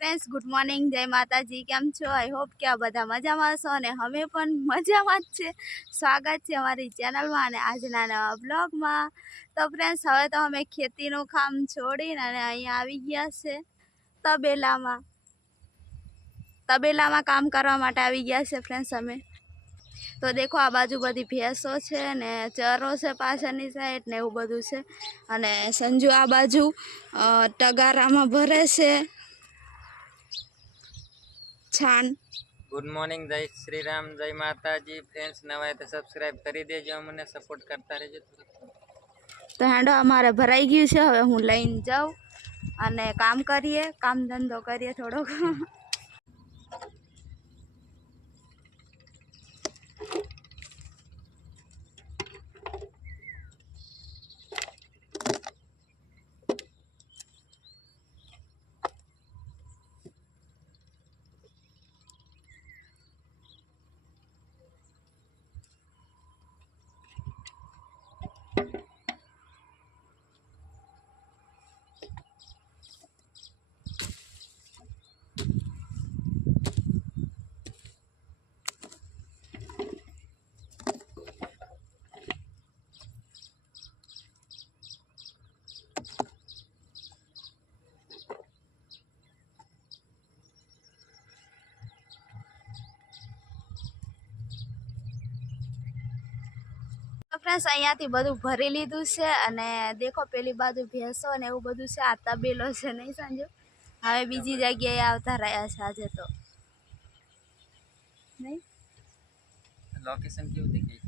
Friends good morning જય માતાજી, કેમ છો? આઈ હોપ કે આ બધા મજામાં હશો અને અમે પણ મજામાં જ છે. સ્વાગત છે અમારી ચેનલમાં અને આજના નવા બ્લોગમાં તો ફ્રેન્ડ્સ હવે તો અમે ખેતીનું કામ છોડીને અને અહીંયા આવી ગયા છે તબેલામાં. તબેલામાં કામ કરવા માટે આવી ગયા છે ફ્રેન્ડ્સ અમે. તો દેખો, આ બાજુ બધી ભેંસો છે ને ચરો છે પાછળની સાઈડ ને એવું બધું છે. અને સંજુ આ બાજુ ટગારામાં ભરે છે. છાણ ગુડ મોર્નિંગ જય શ્રી રામ જય માતાજી. ફ્રેન્ડ્સ નવા તો સબસ્ક્રાઇબ કરી દેજો અમને સપોર્ટ કરતા રહેજો તો હેડો અમારે ભરાઈ ગયું છે હવે હું લઈને જાઉં અને કામ કરીએ કામ ધંધો કરીએ થોડોક. ફ્રેન્ડ્સ અહીંયાથી બધું ભરી લીધું છે અને દેખો પેલી બાજુ ભેંસો ને એવું બધું છે આ તબેલો છે નહીં સમજો હવે બીજી જગ્યાએ આવતા રહ્યા છે આજે તો. લોકેશન કેવું દેખાય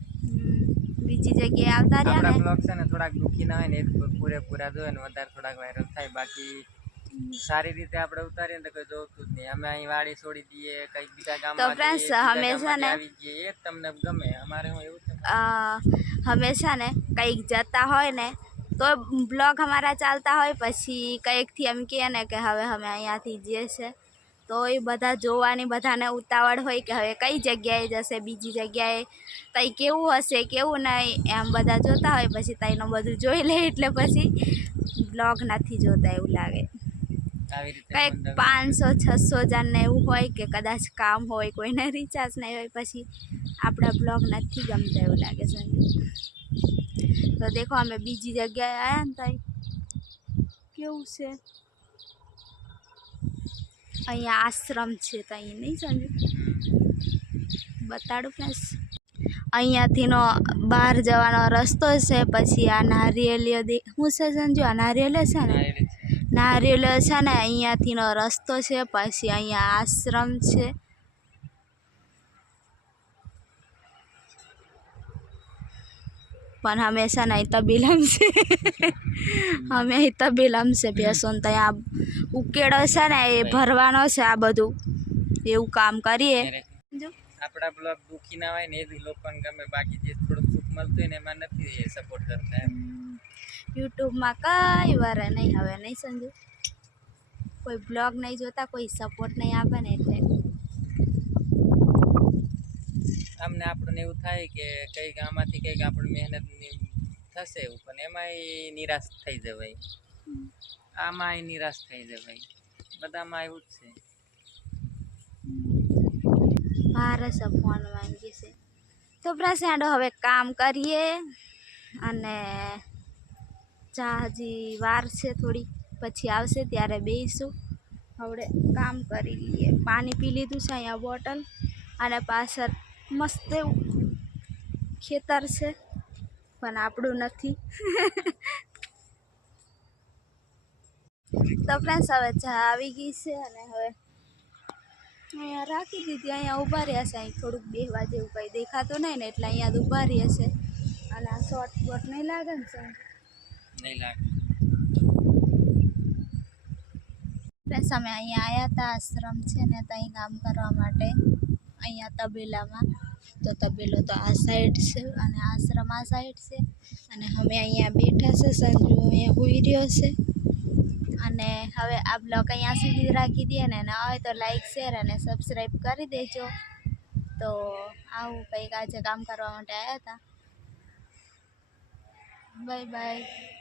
બીજી જગ્યાએ આવતા રહ્યા ને. બ્લોગ છે ને થોડાક દુખી ના હોય ને એ પૂરેપૂરા જોઈએ ને વધારે થોડાક વાયરલ થાય બાકી સારી રીતે આપણે ઉતારીએ ને તો કોઈ જોતું જ નહીં. અમે અહીં વાડી છોડી દઈએ કઈ બીજા ગામ તો ફ્રેન્ડ્સ હંમેશા ને- આવી જઈએ એ તમને ગમે. અમારે હું એવું હંમેશા ને કંઈક જતા હોય ને તો બ્લોગ અમારા ચાલતા હોય પછી કંઈકથી એમ કહે ને કે હવે અમે અહીંયાથી જઈએ છે તો એ બધા જોવાની બધાને ઉતાવળ હોય કે હવે કઈ જગ્યાએ જશે બીજી જગ્યાએ તઈ કેવું હશે કેવું નહીં એમ બધા જોતા હોય પછી તઈનું બધું જોઈ લે એટલે પછી બ્લોગ નથી જોતા એવું લાગે. કંઈક પાંચસો છસો જણને એવું હોય કે કદાચ કામ હોય કોઈને રિચાર્જ નહીં હોય પછી આપણા બ્લોગ નથી ગમતા એવું લાગે છે. તો દેખો અમે બીજી જગ્યાએ આવ્યા ને તઈ. કેવું છે? અહીંયા આશ્રમ છે ત્યાં નહીં સમજુ બતાડું ફ્રેન્ડ્સ અહીંયાથીનો બહાર જવાનો રસ્તો છે પછી આ નારિયેલીઓ દે હું છે સંજુ? આ નારિયેલ છે ને? નારિયેલ છે ને, અહીંયાથીનો રસ્તો છે, પછી અહીંયા આશ્રમ છે. પણ હંમેશા નહીં તબીલમ છે. અમે અહીં તબીલમ છે, બેસો ને, ત્યાં ઉકેડો છે ને, એ ભરવાનો છે આ બધું. એવું કામ કરીએ. આપણા બ્લોગ દુખી ના હોય ને, એ લોકોને ગમે. બાકી જે થોડુંક સુખ મળતું હોય ને, એમાં નથી સપોર્ટ કરતા યુટ્યુબમાં કંઈ વાર નહીં હવે નહીં સમજુ. કોઈ બ્લોગ નહીં જોતા કોઈ સપોર્ટ નહીં આપે ને એટલે. અમને આપણને એવું થાય કે કંઈક આમાંથી કંઈક આપણી મહેનત થશે એવું પણ એમાંય નિરાશ થઈ જવાય. આમાંય નિરાશ થઈ જવાય. બધામાં એવું જ છે. છે ફોન માંગી છે. તો પ્રસાડો હવે કામ કરીએ અને ચા હજી વાર છે થોડી પછી આવશે ત્યારે બેસીશું હવે કામ કરી લઈએ. પાણી પી લીધું છે અહીંયા બોટલ. અને પાછળ મસ્ત એવું ખેતર છે, પણ આપણું નથી. તો ફ્રેન્ડ્સ હવે ચા આવી ગઈ છે અને હવે અહીંયા રાખી દીધી. અહીંયા ઊભા રહ્યા છે. અહીં થોડુંક બેહવા જેવું કંઈ દેખાતું નહીં ને એટલે અહીંયા ઊભા રહ્યા છે. અને આ શોર્ટ બોટ નહીં લાગે ને નહીં લાગે. ફ્રેન્ડ્સ અમે અહીંયા આવ્યા હતા, આશ્રમ છે ને ત્યાં કામ કરવા માટે, અહીંયા તબેલામાં. તો તબેલો તો આ સાઈડ છે અને આશ્રમ આ સાઈડ છે. અને અમે અહીંયા બેઠા છે, સંજુ અહીંયા હોઈ રહ્યો છે. અને હવે આ બ્લોગ અહીંયા સુધી રાખી દઈએ ને, ના હોય તો લાઈક શેર અને સબસ્ક્રાઈબ કરી દેજો. તો આવું કંઈક આજે કામ કરવા માટે આવ્યા હતા. Bye bye